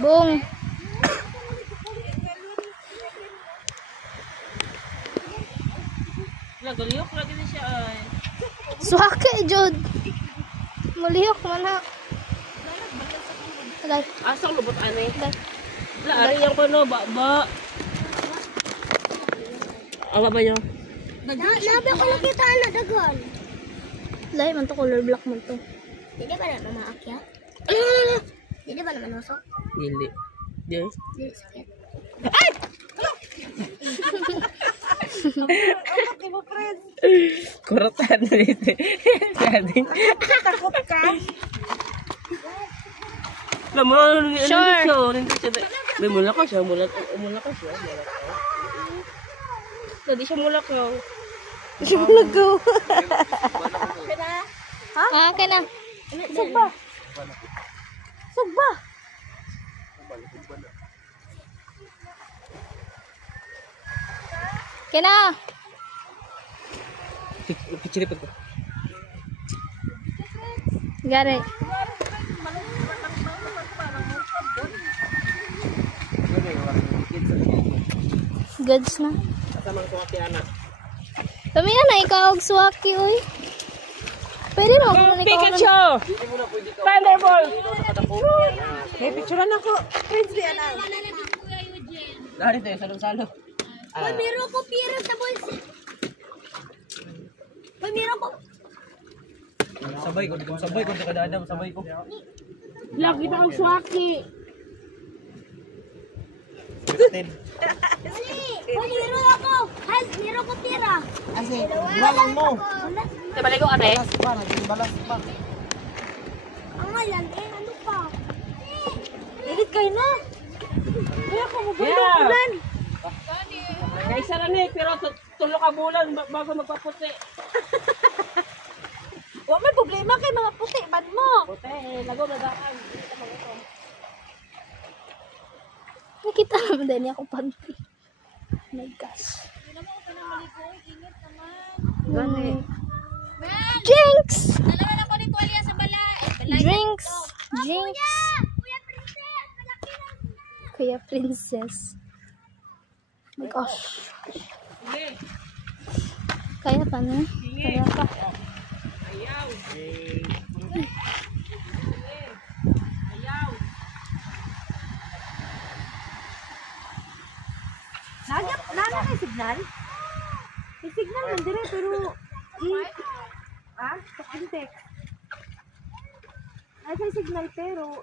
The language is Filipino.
Bong. Lagaliok lagi na siya ay. Suhake, Jod. Mulihok man ha. Alay. Asang lubot anay. Laari yang kono ba. Awa ba niyo? Nabi ko nakita na dagan. Alay, man to color black man to. Hindi ba naman maakyat? Hindi ba naman usok? Dili. Diyo. Hindi sakit. Kurutan na dito. Sading. Takot ka? Lamo, Sure. May mula ka siya. Hindi siya mula ka. Siya mo nag-go. Ha? Okay na. Sugba. Sugba. Okay na. Kiciripin ko. Gari. Goods na. Kasamang suwaki anak. Pamina na ikaw og suwaki, uy. Pwede mo kung ikaw. Pikachu! Thunderbolt! May picturean ako. Friendly anak. Dari tayo, salong-salong. Pamiro ko pira sa bulsa. Pamiro ko. Sabay ko, di ka dadam, sabay ko. Lagi na ang suwaki. Pamiro ako. Hay, miro ko pira. Kasi, balang mo. Tabalik ko ate. Balas pa. Ang ngalan ano pa? Edit kayo na. Kaya ka mo Yeah! Kaisa na ni, pero tulo ka bulan bago magpaputi. Huwag may problema kay mga puti. Ban mo. Puti, lago na daan. Nakita naman din niya ako panty. Oh my gosh. Gani. Jinx! Dalawa na ko ni tuwalya sa balay. Drinks! Jinx! Kuya Princess, malaki na. Kuya Princess. Oh my gosh. Kaya pa na? Kaya pa. Ayaw. Nana may signal? May signal man dire pero sa context. Ay, may signal pero